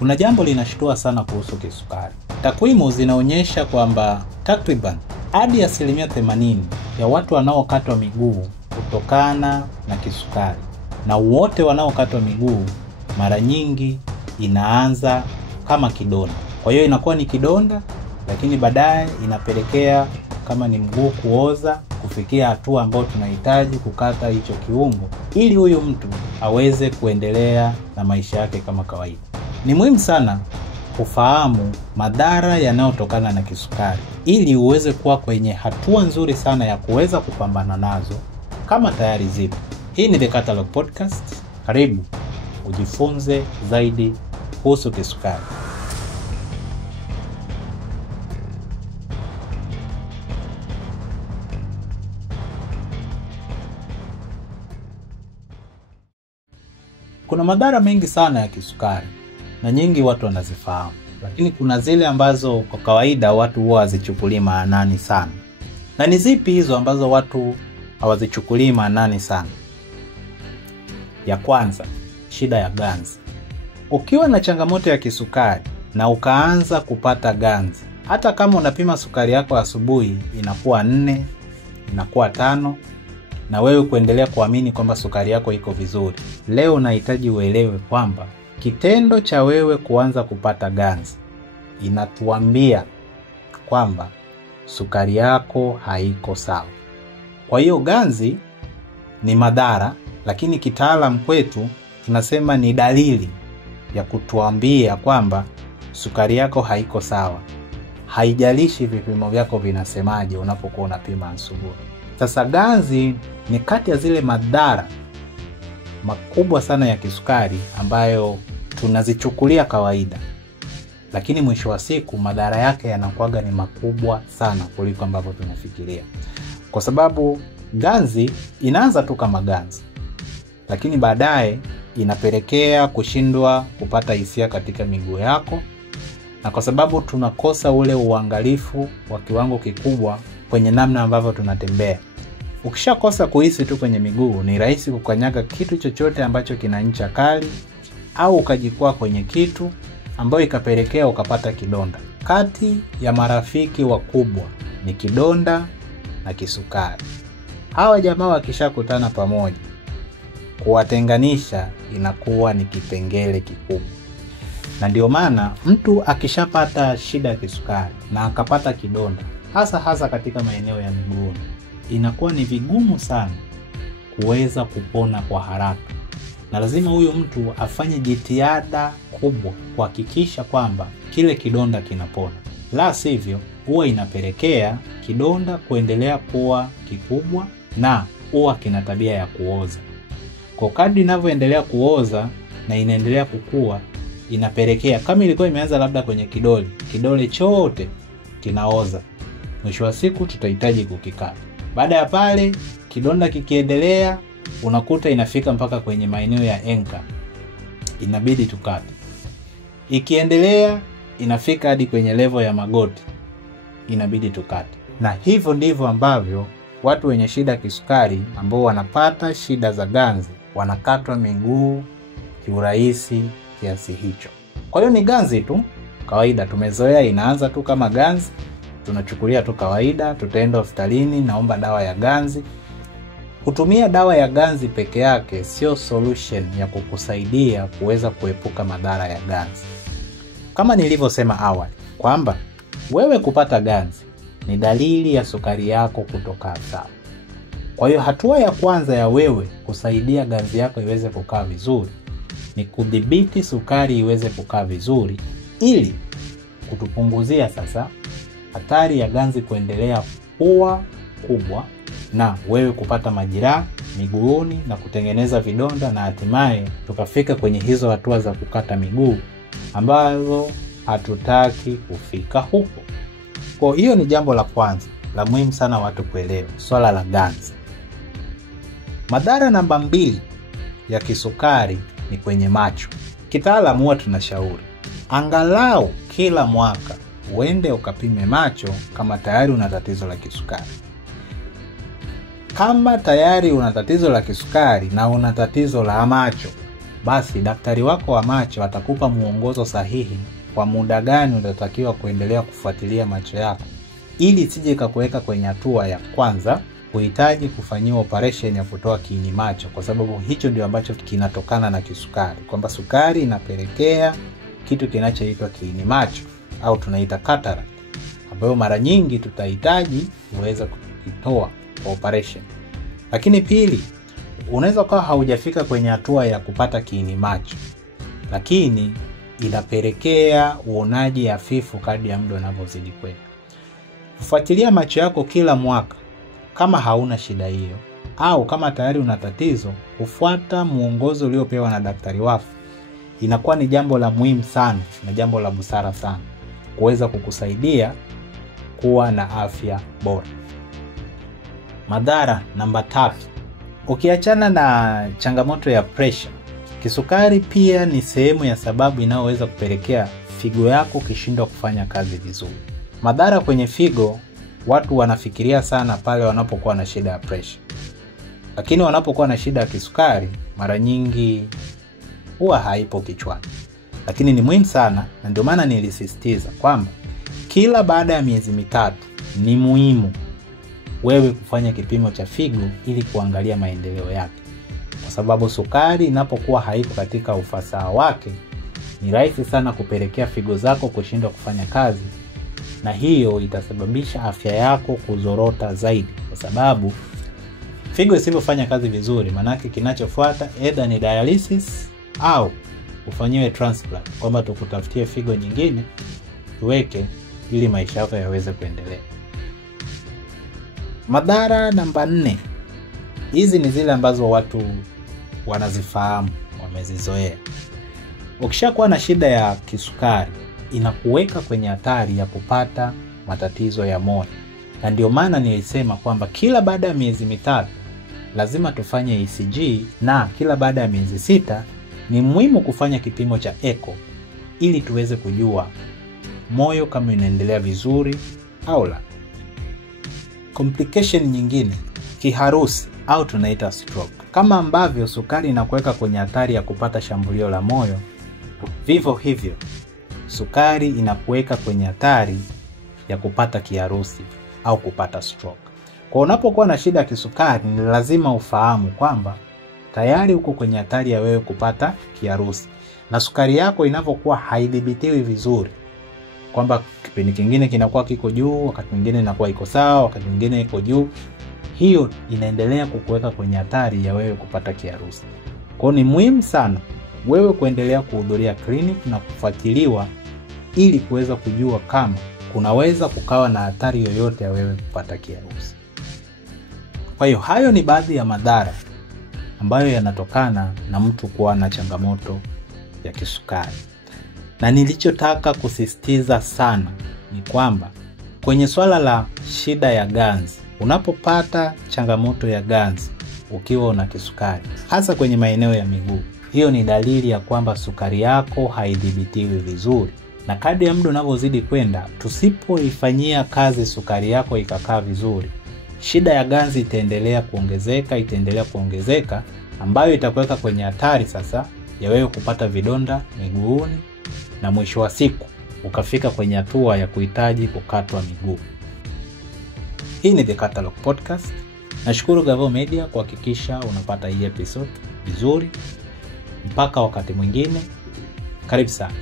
Kuna jambo linashtua sana kuhusu kisukari. Takwimu zinaonyesha kwamba takriban hadi 80% ya watu wanaokatwa miguu kutokana na kisukari, na wote wanaokatwa miguu mara nyingi inaanza kama kidonda. Kwa hiyo inakuwa ni kidonda, lakini baadaye inapelekea kama ni mguu kuoza, kufikia hatua ambayo tunahitaji kukata hicho kiungo ili huyu mtu aweze kuendelea na maisha yake kama kawaida. Ni muhimu sana kufahamu madhara yanayotokana na kisukari ili uweze kuwa kwenye hatua nzuri sana ya kuweza kupambana nazo kama tayari zipo. Hii ni The Catalog Podcast. Karibu ujifunze zaidi kuhusu kisukari. Kuna madhara mengi sana ya kisukari na nyingi watu wanazifahamu, lakini kuna zile ambazo kwa kawaida watu huwa hazichukulii maanani sana. Na ni zipi hizo ambazo watu hawazichukulii maanani sana? Ya kwanza, shida ya ganzi. Ukiwa na changamoto ya kisukari na ukaanza kupata ganzi, hata kama unapima sukari yako asubuhi inakuwa 4, inakuwa 5, na wewe kuendelea kuamini kwamba sukari yako iko vizuri, leo nahitaji uelewe kwamba kitendo cha wewe kuanza kupata ganzi inatuambia kwamba sukari yako haiko sawa. Kwa hiyo ganzi ni madhara, lakini kitaalamu kwetu tunasema ni dalili ya kutuambia kwamba sukari yako haiko sawa. Haijalishi vipimo vyako vinasemaje unapokuwa unapima asubuhi. Sasa ganzi ni kati ya zile madhara makubwa sana ya kisukari ambayo tunazichukulia kawaida, lakini mwisho wa siku madhara yake yanakuwa ni makubwa sana kuliko ambavyo tunafikiria. Kwa sababu ganzi inaanza tu kama ganzi, lakini baadaye inapelekea kushindwa kupata hisia katika miguu yako, na kwa sababu tunakosa ule uangalifu wa kiwango kikubwa kwenye namna ambavyo tunatembea. Ukishakosa kuhisi tu kwenye miguu, ni rahisi kukanyaga kitu chochote ambacho kina ncha kali au ukajikwaa kwenye kitu ambayo ikapelekea ukapata kidonda. Kati ya marafiki wakubwa ni kidonda na kisukari. Hawa jamaa wakishakutana pamoja, kuwatenganisha inakuwa ni kipengele kikubwa. Na ndio maana mtu akishapata shida ya kisukari na akapata kidonda, hasa katika maeneo ya miguu, inakuwa ni vigumu sana kuweza kupona kwa haraka. Na lazima huyo mtu afanye jitihada kubwa kuhakikisha kwamba kile kidonda kinapona. La sivyo, huwa inapelekea kidonda kuendelea kuwa kikubwa na huwa kina tabia ya kuoza. Kwa kadri inavyoendelea kuoza na inaendelea kukua, inapelekea kama ilikuwa imeanza labda kwenye kidole chote kinaoza. Mwisho wa siku tutahitaji kukikata. Baada ya pale kidonda kikiendelea, unakuta inafika mpaka kwenye maeneo ya enka, inabidi tukate. Ikiendelea inafika hadi kwenye level ya magoti, inabidi tukate. Na hivyo ndivyo ambavyo watu wenye shida kisukari ambao wanapata shida za ganzi wanakatwa miguu kiurahisi kiasi hicho. Kwa hiyo ni ganzi tu kawaida, tumezoea inaanza tu kama ganzi, tunachukulia tu kawaida, tutaenda hospitalini, naomba dawa ya ganzi. Kutumia dawa ya ganzi peke yake sio solution ya kukusaidia kuweza kuepuka madhara ya ganzi. Kama nilivyosema awali kwamba wewe kupata ganzi ni dalili ya sukari yako kutokaa sawa. Kwa hiyo hatua ya kwanza ya wewe kusaidia ganzi yako iweze kukaa vizuri ni kudhibiti sukari iweze kukaa vizuri, ili kutupunguzia sasa hatari ya ganzi kuendelea kuwa kubwa na wewe kupata majeraha miguuni na kutengeneza vidonda, na hatimaye tukafika kwenye hizo hatua za kukata miguu ambazo hatutaki kufika huko. Kwa hiyo ni jambo la kwanza la muhimu sana watu kuelewa, swala la ganzi. Madhara namba 2 ya kisukari ni kwenye macho. Kitaalamu huwa tunashauri angalau kila mwaka uende ukapime macho kama tayari una tatizo la kisukari. Kama tayari una tatizo la kisukari na una tatizo la macho, basi daktari wako wa macho atakupa muongozo sahihi kwa muda gani unatakiwa kuendelea kufuatilia macho yako, ili isije ikakuweka kwenye hatua ya kwanza kuhitaji kufanyiwa operation ya kutoa kiini macho, kwa sababu hicho ndio ambacho kinatokana na kisukari, kwamba sukari inapelekea kitu kinachoitwa kiini macho au tunaita cataract, ambayo mara nyingi tutahitaji uweze kukitoa kwa operation. Lakini pili, unaweza kuwa haujafika kwenye hatua ya kupata kiini macho, lakini inapelekea uonaji hafifu kadri ya muda unavyozidi kwenda. Kufuatilia macho yako kila mwaka kama hauna shida hiyo, au kama tayari una tatizo, kufuata muongozo uliopewa na daktari wako inakuwa ni jambo la muhimu sana na jambo la busara sana kuweza kukusaidia kuwa na afya bora. Madhara namba 3. Ukiachana na changamoto ya pressure, kisukari pia ni sehemu ya sababu inayoweza kupelekea figo yako kushindwa kufanya kazi vizuri. Madhara kwenye figo watu wanafikiria sana pale wanapokuwa na shida ya pressure. Lakini wanapokuwa na shida ya kisukari mara nyingi huwa haipo kichwani. Lakini ni muhimu sana, na ndio maana nilisisitiza kwamba kila baada ya miezi 3 ni muhimu wewe kufanya kipimo cha figo ili kuangalia maendeleo yake. Kwa sababu sukari inapokuwa haipo katika ufasaha wake, ni rahisi sana kupelekea figo zako kushindwa kufanya kazi, na hiyo itasababisha afya yako kuzorota zaidi. Kwa sababu figo isipofanya kazi vizuri, manake kinachofuata either ni dialysis au ufanyiwe transplant, kwamba tukutafutie figo nyingine tuweke ili maisha yako yaweze kuendelea. Madhara namba 4. Hizi ni zile ambazo watu wanazifahamu, wamezizoea. Ukishakuwa na shida ya kisukari, inakuweka kwenye hatari ya kupata matatizo ya moyo. Na ndio maana nilisema kwamba kila baada ya miezi 3 lazima tufanye ECG, na kila baada ya miezi 6 ni muhimu kufanya kipimo cha echo ili tuweze kujua moyo kama inaendelea vizuri au la. Complication nyingine, kiharusi au tunaita stroke. Kama ambavyo sukari inakuweka kwenye hatari ya kupata shambulio la moyo, vivyo hivyo sukari inakuweka kwenye hatari ya kupata kiharusi au kupata stroke. Kwa unapokuwa na shida ya kisukari, ni lazima ufahamu kwamba tayari uko kwenye hatari ya wewe kupata kiharusi. Na sukari yako inapokuwa haidhibitiwi vizuri, kwamba kipindi kingine kinakuwa kiko juu, wakati mwingine inakuwa iko sawa, wakati mwingine iko juu, hiyo inaendelea kukuweka kwenye hatari ya wewe kupata kiharusi. Kwa ni muhimu sana wewe kuendelea kuhudhuria clinic na kufuatiliwa ili kuweza kujua kama kunaweza kukawa na hatari yoyote ya wewe kupata kiharusi. Kwa hiyo hayo ni baadhi ya madhara ambayo yanatokana na mtu kuwa na changamoto ya kisukari. Na nilichotaka kusisitiza sana ni kwamba kwenye swala la shida ya ganzi, unapopata changamoto ya ganzi ukiwa una kisukari, hasa kwenye maeneo ya miguu, hiyo ni dalili ya kwamba sukari yako haidhibitiwi vizuri. Na kadri ya muda unavyozidi kwenda, tusipoifanyia kazi sukari yako ikakaa vizuri, shida ya ganzi itaendelea kuongezeka, ambayo itakuweka kwenye hatari sasa ya wewe kupata vidonda miguuni, na mwisho wa siku ukafika kwenye hatua ya kuhitaji kukatwa miguu. Hii ni The Catalog Podcast. Nashukuru Gavo Media kuhakikisha unapata hii episode vizuri. Mpaka wakati mwingine, karibu sana.